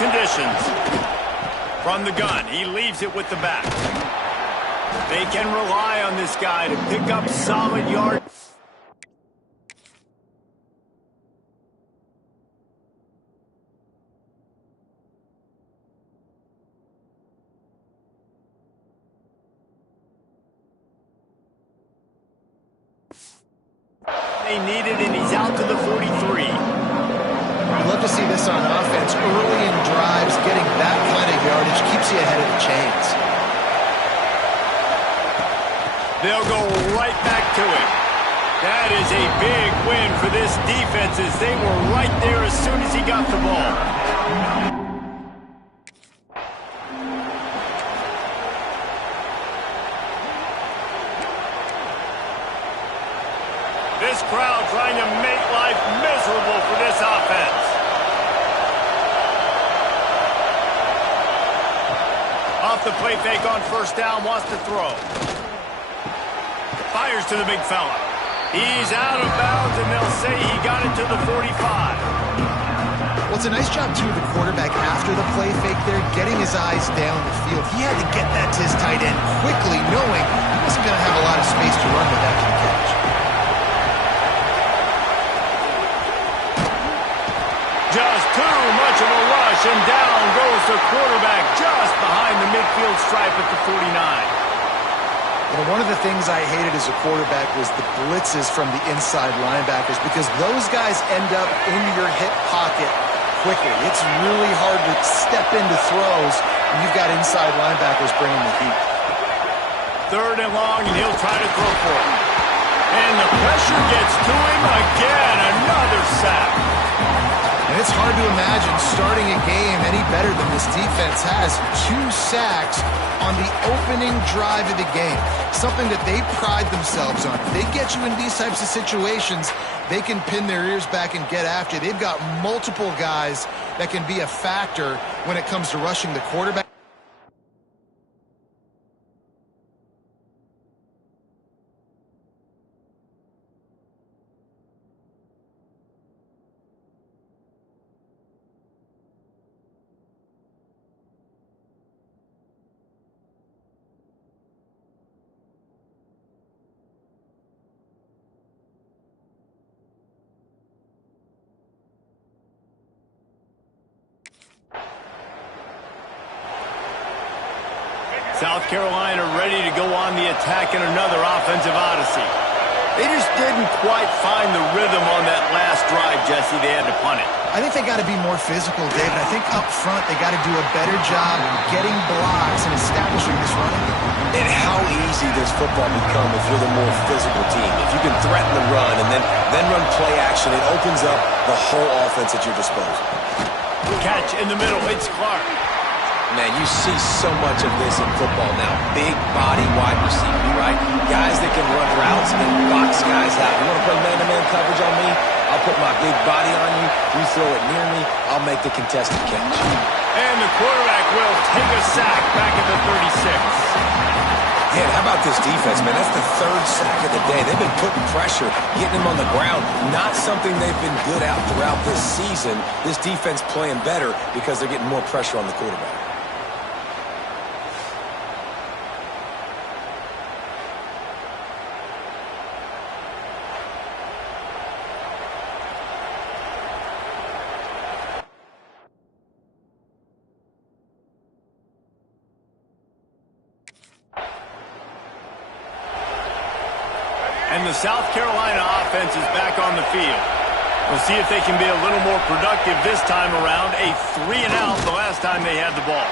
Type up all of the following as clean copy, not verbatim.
conditions. From the gun, he leaves it with the back. They can rely on this guy to pick up solid yards. They need it, and he's out to the 43. I'd love to see this on offense. Early in drives, getting that kind of yardage keeps you ahead of the chains. They'll go right back to it. That is a big win for this defense as they were right there as soon as he got the ball. This crowd trying to make life miserable for this offense. Off the play fake on first down, wants to throw. Fires to the big fella. He's out of bounds, and they'll say he got it to the 45. Well, it's a nice job, too, of the quarterback after the play fake there, getting his eyes down the field. He had to get that to his tight end quickly, knowing he wasn't going to have a lot of space to run with after the catch. Just too much of a rush, and down goes the quarterback just behind the midfield stripe at the 49. You know, one of the things I hated as a quarterback was the blitzes from the inside linebackers because those guys end up in your hip pocket quickly. It's really hard to step into throws when you've got inside linebackers bringing the heat. Third and long, and he'll try to throw for it. And the pressure gets to him again. Another sack. And it's hard to imagine starting a game any better than this defense has. 2 sacks on the opening drive of the game. Something that they pride themselves on. If they get you in these types of situations, they can pin their ears back and get after you. They've got multiple guys that can be a factor when it comes to rushing the quarterback. South Carolina ready to go on the attack in another offensive odyssey. They just didn't quite find the rhythm on that last drive, Jesse. They had to punt it. I think they got to be more physical, David. I think up front they got to do a better job getting blocks and establishing this running game. And how easy does football become if you're the more physical team? If you can threaten the run and then run play action, it opens up the whole offense at your disposal. Catch in the middle. It's Clark. Man, you see so much of this in football now. Big body wide receiver, right? Guys that can run routes and box guys out. You want to play man-to-man coverage on me? I'll put my big body on you. You throw it near me, I'll make the contested catch. And the quarterback will take a sack back at the 36. Man, how about this defense, man? That's the 3rd sack of the day. They've been putting pressure, getting them on the ground. Not something they've been good at throughout this season. This defense playing better because they're getting more pressure on the quarterback. And the South Carolina offense is back on the field. We'll see if they can be a little more productive this time around. A 3-and-out the last time they had the ball.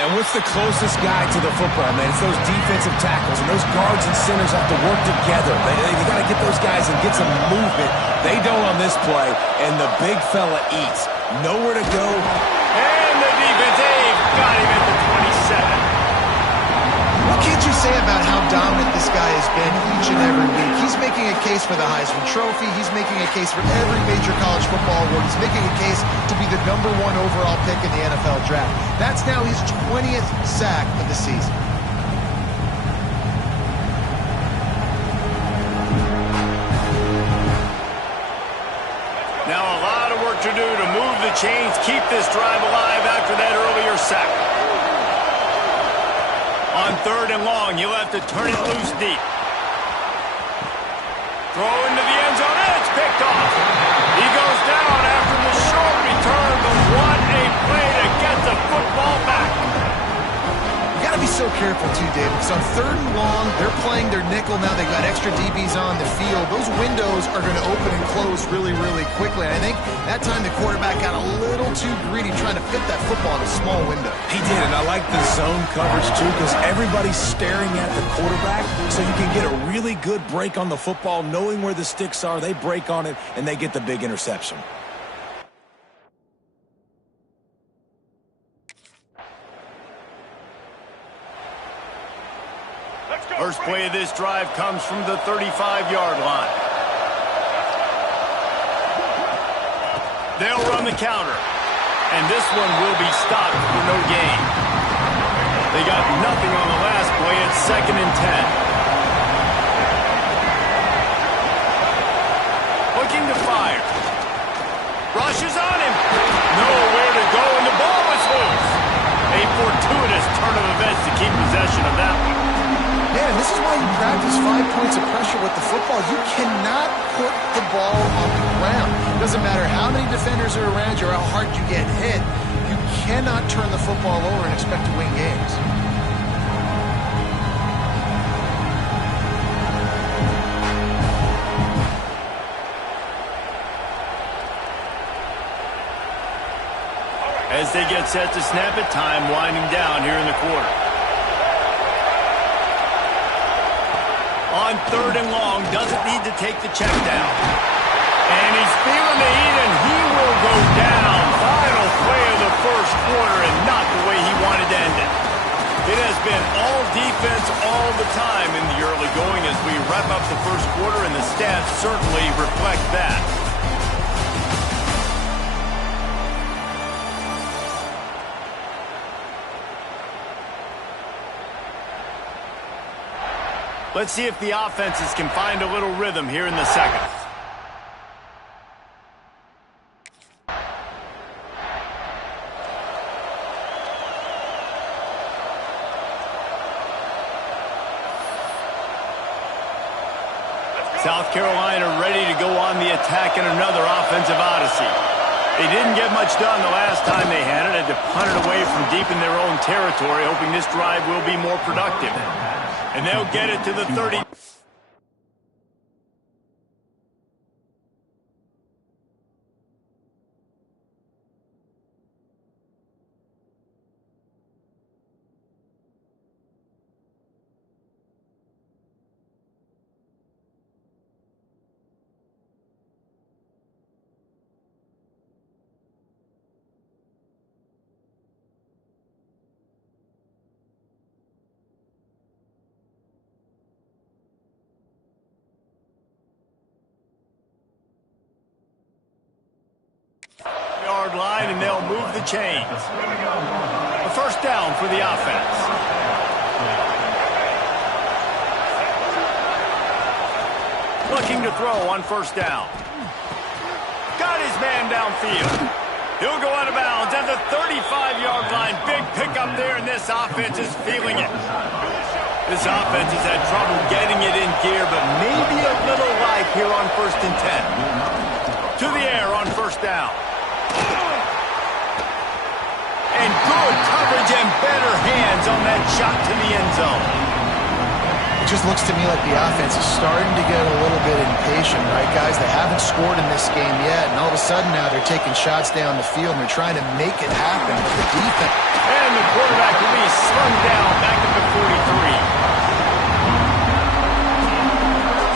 And what's the closest guy to the football, man? It's those defensive tackles, and those guards and centers have to work together. They got to get those guys and get some movement. They don't on this play, and the big fella eats. Nowhere to go. And the defense, they've got him at the 27. What can't you say about how dominant this guy has been each and every week? He's making a case for the Heisman Trophy. He's making a case for every major college football award. He's making a case to be the #1 overall pick in the NFL draft. That's now his 20th sack of the season. Now a lot of work to do to move the chains, keep this drive alive after that earlier sack. On 3rd and long, he'll have to turn it loose deep. Throw into the end zone, and it's picked off. He goes down after the short return, but what a play to get the football back. You got to be so careful, too, David, because on 3rd and long, they're playing their nickel now. They've got extra DBs on the field. Those windows are going to open and close really, really quickly. And I think that time the quarterback got a little too greedy trying to fit that football in a small window. He did, and I like the zone coverage, too, because everybody's staring at the quarterback, so you can get a really good break on the football, knowing where the sticks are. They break on it, and they get the big interception. First play of this drive comes from the 35-yard line. They'll run the counter, and this one will be stopped for no gain. They got nothing on the last play. It's 2nd and 10. Looking to fire. Rushes on him. Nowhere to go, and the ball is loose. A fortuitous turn of events to keep possession of that one. Man, this is why you practice 5 points of pressure with the football. You cannot put the ball on the ground. It doesn't matter how many defenders are around you or how hard you get hit. You cannot turn the football over and expect to win games. As they get set to snap it, time winding down here in the quarter. On 3rd and long, doesn't need to take the check down. And he's feeling the heat, and he will go down. Final play of the first quarter, and not the way he wanted to end it. It has been all defense all the time in the early going as we wrap up the first quarter, and the stats certainly reflect that. Let's see if the offenses can find a little rhythm here in the second. South Carolina ready to go on the attack in another offensive odyssey. They didn't get much done the last time they had it. Had to punt it away from deep in their own territory, hoping this drive will be more productive. And they'll get it to the 30. Yard line, and they'll move the chains. A first down for the offense. Looking to throw on first down. Got his man downfield. He'll go out of bounds at the 35-yard line. Big pickup there, and this offense is feeling it. This offense has had trouble getting it in gear, but maybe a little life here on 1st and 10. To the air on first down. And good coverage and better hands on that shot to the end zone. It just looks to me like the offense is starting to get a little bit impatient, right, guys? They haven't scored in this game yet, and all of a sudden now they're taking shots down the field and they're trying to make it happen. But the defense... And the quarterback will be slung down back at the 43.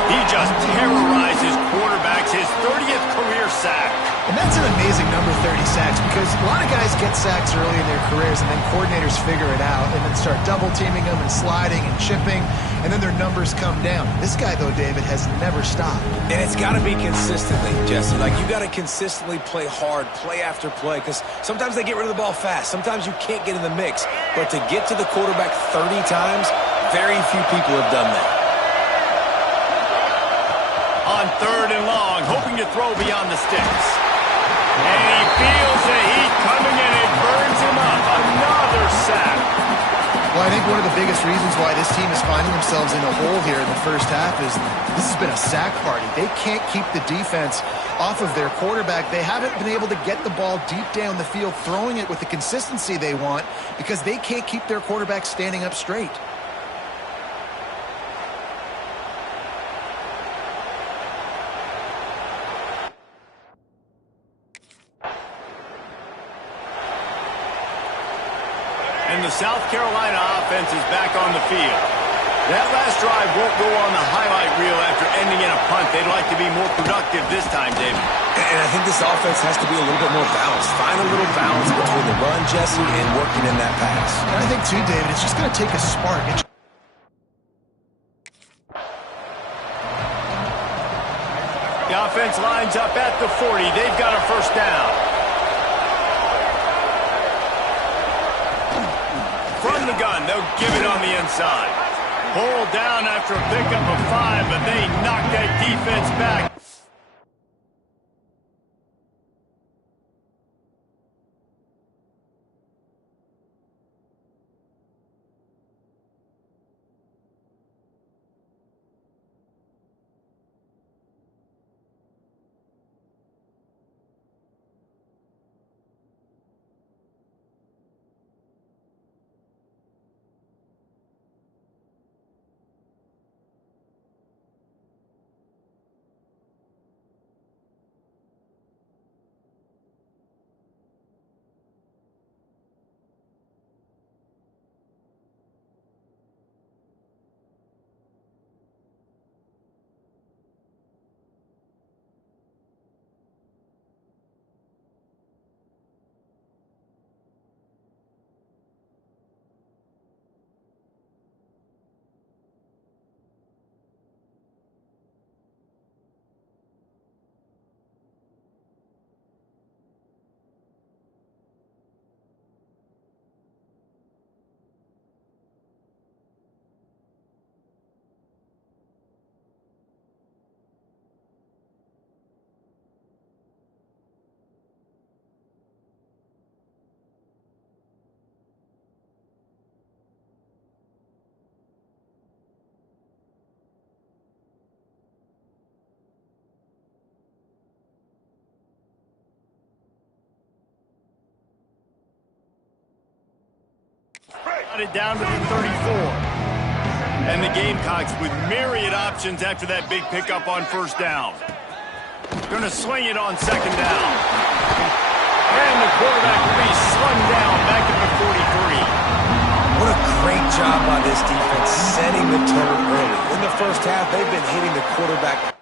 He just terrorizes quarterbacks, his 30th career sack. And that's an amazing number, 30 sacks, because a lot of guys get sacks early in their careers, and then coordinators figure it out and then start double-teaming them and sliding and chipping, and then their numbers come down. This guy, though, David, has never stopped. And it's got to be consistently, Jesse. Like, you got to consistently play hard, play after play, because sometimes they get rid of the ball fast. Sometimes you can't get in the mix. But to get to the quarterback 30 times, very few people have done that. On 3rd and long, hoping to throw beyond the sticks. And he feels the heat coming and it burns him up. Another sack. Well, I think one of the biggest reasons why this team is finding themselves in a hole here in the first half is this has been a sack party. They can't keep the defense off of their quarterback. They haven't been able to get the ball deep down the field, throwing it with the consistency they want because they can't keep their quarterback standing up straight. And the South Carolina offense is back on the field. That last drive won't go on the highlight reel after ending in a punt. They'd like to be more productive this time, David. And I think this offense has to be a little bit more balanced. Find a little balance between the run, Jesse, and working in that pass. And I think, too, David, it's just going to take a spark. The offense lines up at the 40. They've got a first down. From the gun, they'll give it on the inside. Pulled down after a pickup of 5, but they knock that defense back. It down to the 34. And the Gamecocks with myriad options after that big pickup on first down. Going to swing it on second down. And the quarterback will be slung down back at the 43. What a great job by this defense setting the tone early. In the first half, they've been hitting the quarterback.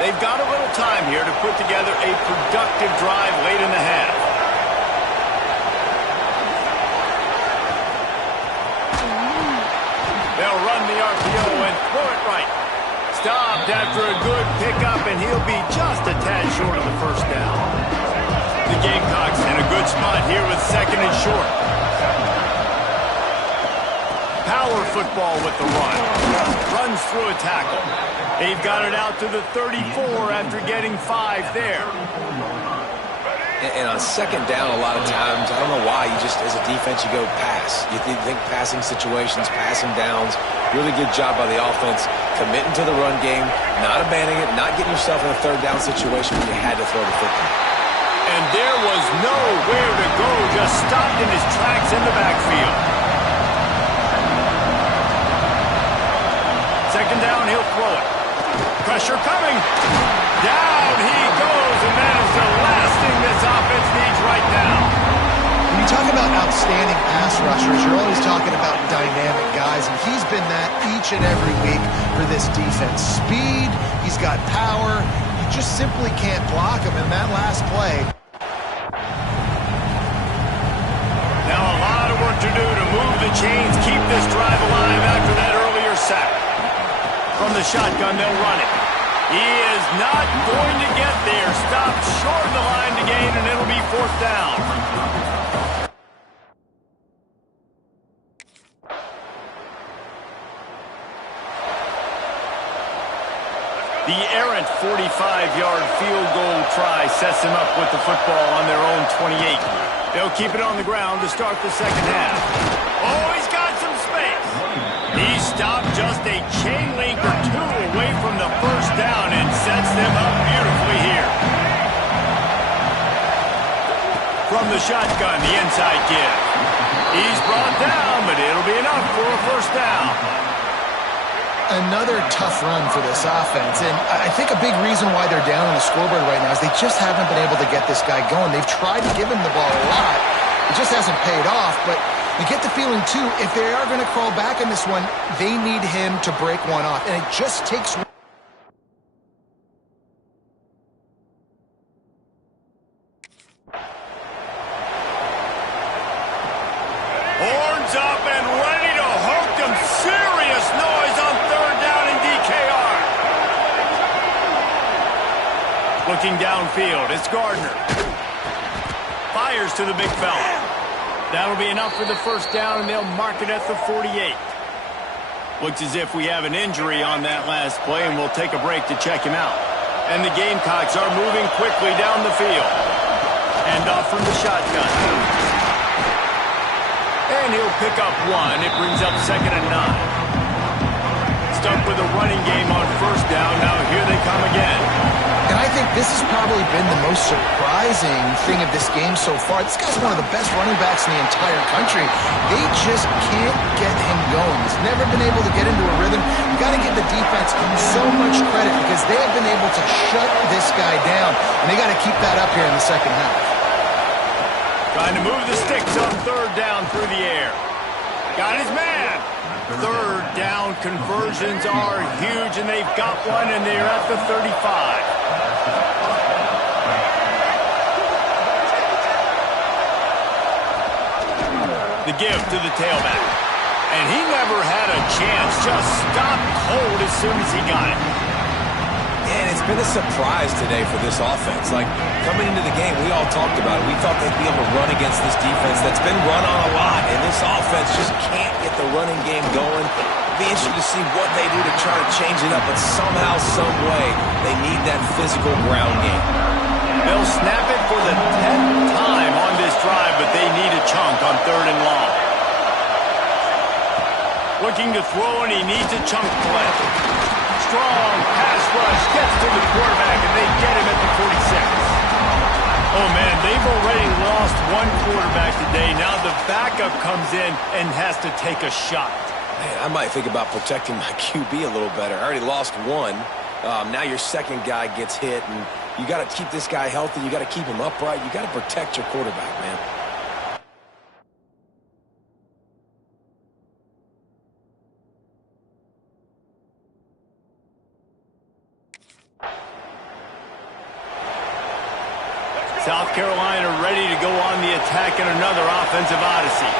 They've got a little time here to put together a productive drive late in the half. They'll run the RPO and throw it right. Stopped after a good pickup, and he'll be just a tad short of the first down. The Gamecocks in a good spot here with second and short. Power football with the run. Runs through a tackle. They've got it out to the 34 after getting 5 there. And on second down, a lot of times, I don't know why, you just, as a defense, you go pass. You think passing situations, passing downs. Really good job by the offense, committing to the run game, not abandoning it, not getting yourself in a third down situation when you had to throw the football. And there was nowhere to go, just stopped in his tracks in the backfield. Second down, he'll throw it. Pressure coming. Down he goes, and that is the last thing this offense needs right now. When you talk about outstanding pass rushers, you're always talking about dynamic guys, and he's been that each and every week for this defense. Speed, he's got power. You just simply can't block him in that last play. Now a lot of work to do to move the chains, keep this drive alive after that earlier sack. From the shotgun, they'll run it. He is not going to get there. Stopped short of the line to gain, and it'll be fourth down. The errant 45-yard field goal try sets them up with the football on their own 28. They'll keep it on the ground to start the second half. Oh, he's got some space. He stopped just a chain link or two away from the first down and sets them up beautifully here. From the shotgun, the inside give. He's brought down, but it'll be enough for a first down. Another tough run for this offense, and I think a big reason why they're down on the scoreboard right now is they just haven't been able to get this guy going. They've tried to give him the ball a lot. It just hasn't paid off, but you get the feeling, too, if they are going to crawl back in this one, they need him to break one off, and it just takes... Horns up and ready to hook them. Serious noise on third down in DKR. Looking downfield, it's Gardner. Fires to the big fella. That'll be enough for the first down, and they'll mark it at the 48. Looks as if we have an injury on that last play, and we'll take a break to check him out. And the Gamecocks are moving quickly down the field. And off from the shotgun. And he'll pick up one. It brings up 2nd and 9. Stuck with a running game on first down. Now here they come again. And I think this has probably been the most surprising thing of this game so far. This guy's one of the best running backs in the entire country. They just can't get him going. He's never been able to get into a rhythm. You got to give the defense so much credit because they have been able to shut this guy down. And they got to keep that up here in the second half. Trying to move the sticks on third down through the air. Got his man. Third down conversions are huge, and they've got one, and they're at the 35. The give to the tailback. And he never had a chance. Just stopped cold as soon as he got it. And it's been a surprise today for this offense. Like, coming into the game, we all talked about it. We thought they'd be able to run against this defense that's been run on a lot, and this offense just can't get the running game going. It'll be interesting to see what they do to try to change it up, but somehow, some way, they need that physical ground game. They'll snap it for the 10th time on this drive, but they need a chunk on third and long. Looking to throw, and he needs a chunk play. Strong pass rush, gets to the quarterback, and they get him at the 46. Oh, man, they've already lost one quarterback today. Now the backup comes in and has to take a shot. Man, I might think about protecting my QB a little better. I already lost one. Now your second guy gets hit, and you got to keep this guy healthy. You got to keep him upright. You got to protect your quarterback, man. South Carolina ready to go on the attack in another offensive odyssey.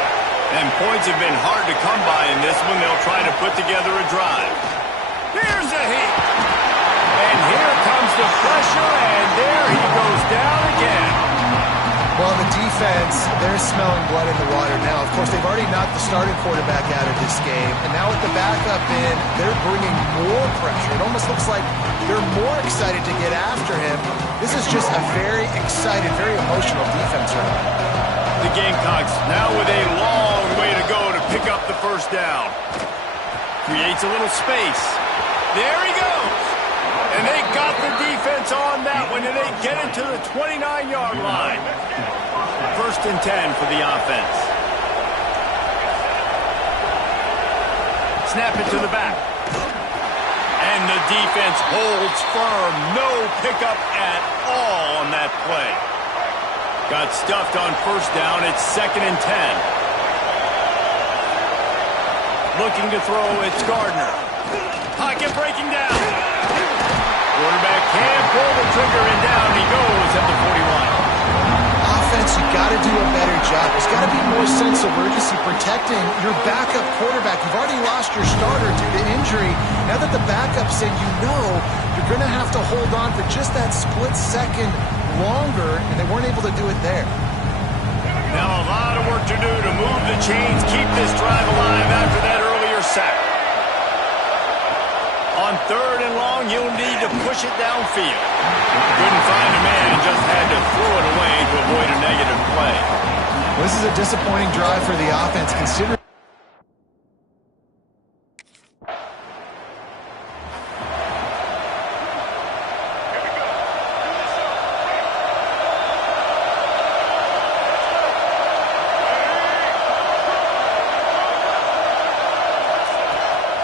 And points have been hard to come by in this one. They'll try to put together a drive. Here's a hit. And here comes the pressure, and there he goes down again. Well, the defense, they're smelling blood in the water now. Of course, they've already knocked the starting quarterback out of this game. And now with the backup in, they're bringing more pressure. It almost looks like they're more excited to get after him. This is just a very excited, very emotional defense right now. The Gamecocks now with a long way to go to pick up the first down. Creates a little space. There he goes. And they got the defense on that one, and they get it to the 29-yard line. First and 10 for the offense. Snap it to the back. And the defense holds firm. No pickup at all on that play. Got stuffed on first down. It's 2nd and 10. Looking to throw, it's Gardner. Pocket breaking down. Quarterback can't pull the trigger, and down he goes at the 41. Offense, you got to do a better job. There's got to be more sense of urgency protecting your backup quarterback. You've already lost your starter due to injury. Now that the backup's in, you know you're going to have to hold on for just that split second longer, and they weren't able to do it there. Now a lot of work to do to move the chains, keep this drive alive after that earlier sack. On 3rd and long, you'll need to push it downfield. Couldn't find a man and just had to throw it away to avoid a negative play. Well, this is a disappointing drive for the offense, considering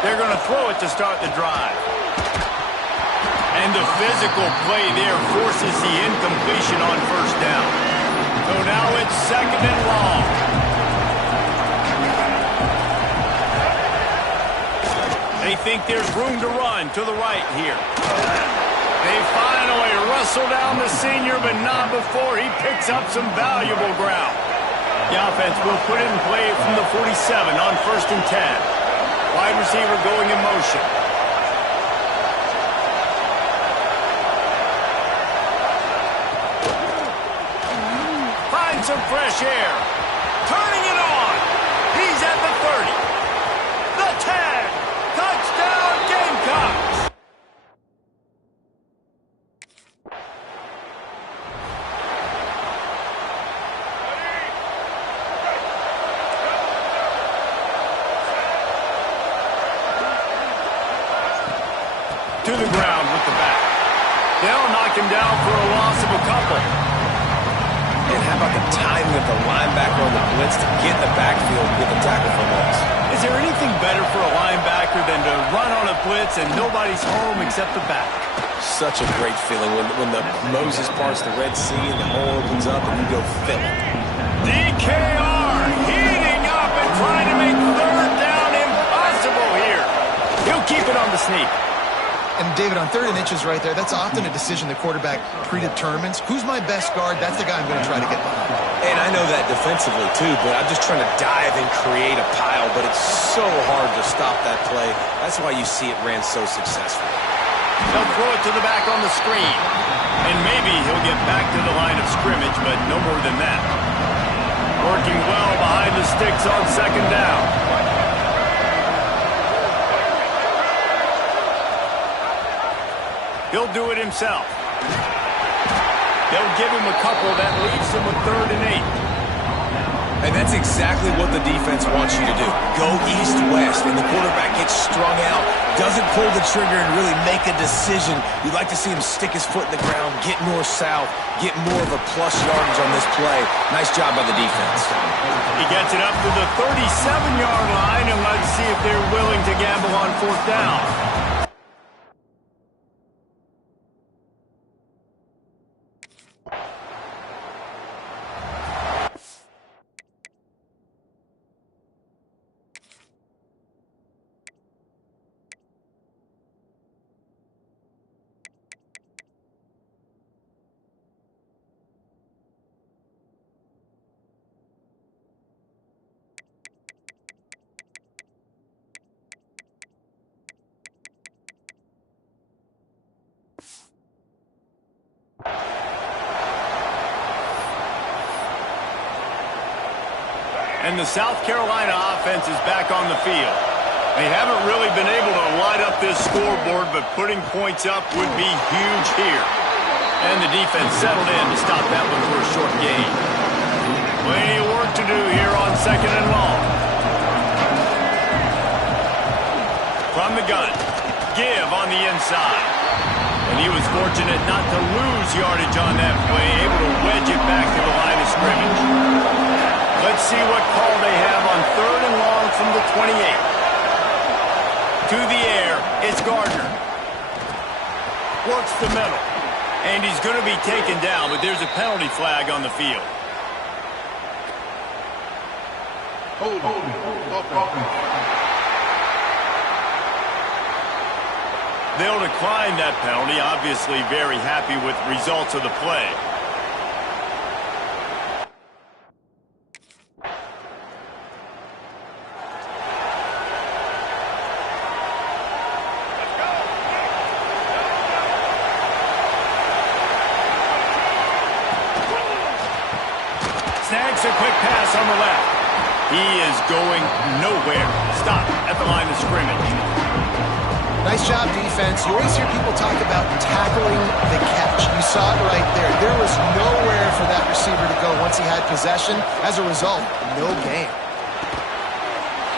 they're going to throw it to start the drive. And the physical play there forces the incompletion on 1st down. So now it's 2nd and long. They think there's room to run to the right here. They finally wrestle down the senior, but not before he picks up some valuable ground. The offense will put it in play from the 47 on 1st and 10. Wide receiver going in motion. Finds some fresh air. Turning it on. He's at the 30. The 10. Touchdown Gamecocks. To the ground with the back. They'll knock him down for a loss of a couple. And how about the timing of the linebacker on the blitz to get in the backfield with the tackle for loss? Is there anything better for a linebacker than to run on a blitz and nobody's home except the back? Such a great feeling when the Moses parts the Red Sea and the hole opens up and you go fill it. DKR heating up and trying to make 3rd down impossible here. He'll keep it on the sneak. And David, on 3rd and inches right there, that's often a decision the quarterback predetermines. Who's my best guard? That's the guy I'm going to try to get behind. And I know that defensively, too, but I'm just trying to dive and create a pile, but it's so hard to stop that play. That's why you see it ran so successful. They'll throw it to the back on the screen. And maybe he'll get back to the line of scrimmage, but no more than that. Working well behind the sticks on 2nd down. He'll do it himself. They'll give him a couple that leaves him with 3rd and 8. And that's exactly what the defense wants you to do. Go east-west, and the quarterback gets strung out, doesn't pull the trigger and really make a decision. You'd like to see him stick his foot in the ground, get north-south, get more of a plus yardage on this play. Nice job by the defense. He gets it up to the 37-yard line, and let's see if they're willing to gamble on 4th down. And the South Carolina offense is back on the field. They haven't really been able to light up this scoreboard, but putting points up would be huge here. And the defense settled in to stop that one for a short gain. Plenty of work to do here on 2nd and long. From the gun, give on the inside. And he was fortunate not to lose yardage on that play, able to wedge it back to the line of scrimmage. Let's see what call they have on 3rd and long from the 28. To the air, it's Gardner. Works the middle. And he's going to be taken down, but there's a penalty flag on the field. They'll decline that penalty, obviously very happy with results of the play. Snags a quick pass on the left. He is going nowhere. Stop at the line of scrimmage. Nice job, defense. You always hear people talk about tackling the catch. You saw it right there. There was nowhere for that receiver to go once he had possession. As a result, no gain.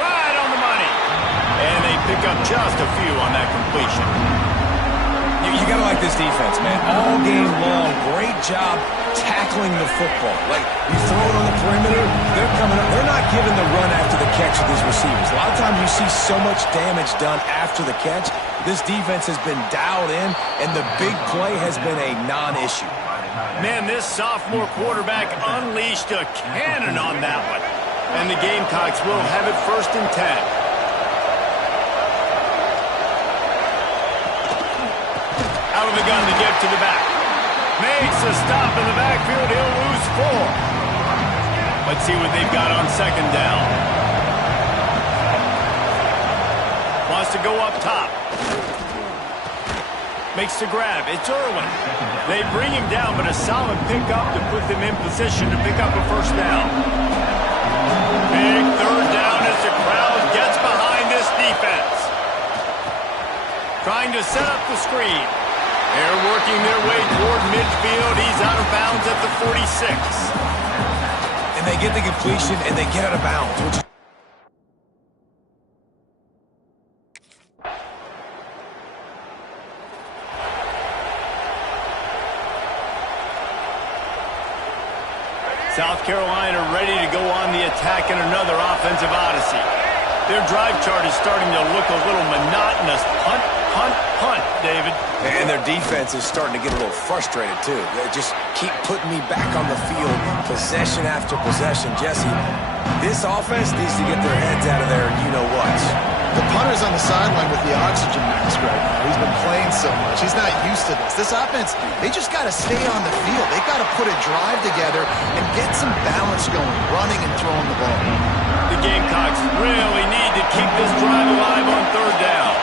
Right on the money. And they pick up just a few on that completion. You got to like this defense, man. All game long, great job tackling the football. Like, you throw it on the perimeter, they're coming up. They're not giving the run after the catch with these receivers. A lot of times you see so much damage done after the catch. This defense has been dialed in, and the big play has been a non-issue. Man, this sophomore quarterback unleashed a cannon on that one. And the Gamecocks will have it 1st and 10. Out of the gun to give to the back. Makes a stop in the backfield. He'll lose 4. Let's see what they've got on 2nd down. Wants to go up top. Makes the grab. It's Irwin. They bring him down, but a solid pickup to put them in position to pick up a 1st down. Big 3rd down as the crowd gets behind this defense. Trying to set up the screen. They're working their way toward midfield. He's out of bounds at the 46. And they get the completion, and they get out of bounds. South Carolina ready to go on the attack in another offensive odyssey. Their drive chart is starting to look a little monotonous. Punt, punt, punt, David. And their defense is starting to get a little frustrated, too. They just keep putting me back on the field, possession after possession. Jesse, this offense needs to get their heads out of there, you-know-what. The punter's on the sideline with the oxygen mask right now. He's been playing so much. He's not used to this. This offense, they just got to stay on the field. They've got to put a drive together and get some balance going, running and throwing the ball. The Gamecocks really need to keep this drive alive on 3rd down.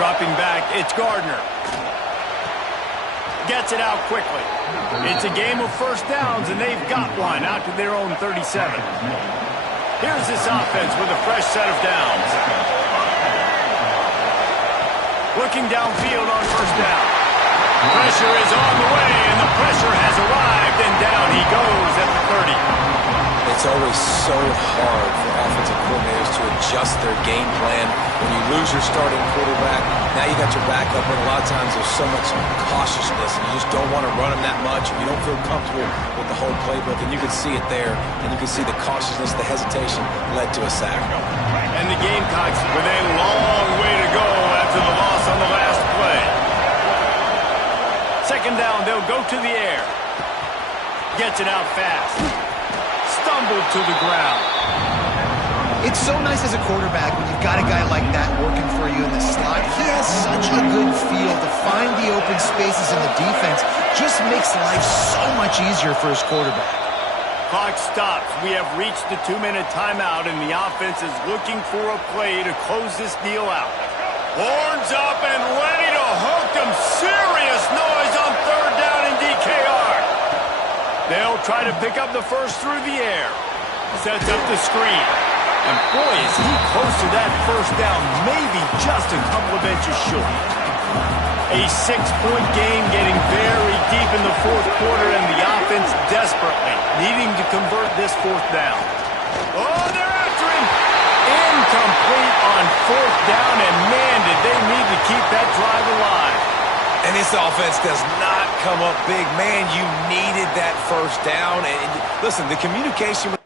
Dropping back, it's Gardner. Gets it out quickly. It's a game of 1st downs, and they've got one out to their own 37. Here's this offense with a fresh set of downs. Looking downfield on 1st down. Pressure is on the way, and the pressure has arrived, and down he goes at the 30. It's always so hard for offensive coordinators to adjust their game plan. When you lose your starting quarterback, now you got your backup, and a lot of times there's so much cautiousness, and you just don't want to run them that much, or you don't feel comfortable with the whole playbook, and you can see it there, and you can see the cautiousness, the hesitation led to a sack. And the Gamecocks with a long way to go after the loss on the last play. 2nd down, they'll go to the air. Gets it out fast. Stumbled to the ground. It's so nice as a quarterback when you've got a guy like that working for you in the slot. He has such a good feel to find the open spaces in the defense. Just makes life so much easier for his quarterback. Clock stops. We have reached the 2-minute timeout, and the offense is looking for a play to close this deal out. Horns up and ready to hook them. Serious noise on 3rd down in DKR. They'll try to pick up the 1st through the air. Sets up the screen. And boy, is he close to that 1st down, maybe just a couple of inches short. A 6-point game getting very deep in the 4th quarter, and the offense desperately needing to convert this 4th down. Oh, they're after him. Incomplete on 4th down, and man, did they need to keep that drive alive. And this offense does not come up big. Man, you needed that 1st down. And listen, the communication...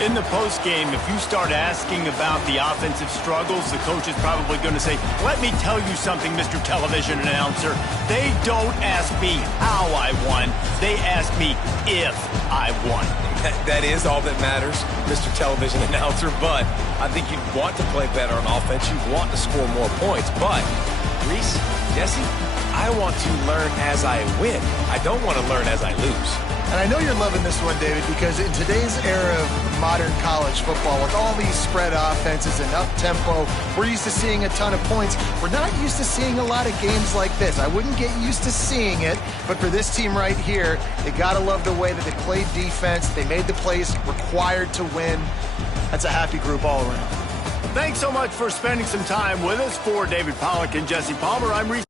In the postgame, if you start asking about the offensive struggles, the coach is probably going to say, let me tell you something, Mr. Television Announcer. They don't ask me how I won. They ask me if I won. That is all that matters, Mr. Television Announcer, but I think you'd want to play better on offense. You want to score more points, but Reese, Jesse, I want to learn as I win. I don't want to learn as I lose. And I know you're loving this one, David, because in today's era of modern college football, with all these spread offenses and up-tempo, we're used to seeing a ton of points. We're not used to seeing a lot of games like this. I wouldn't get used to seeing it, but for this team right here, they got to love the way that they played defense. They made the plays required to win. That's a happy group all around. Thanks so much for spending some time with us. For David Pollack and Jesse Palmer, I'm Reese.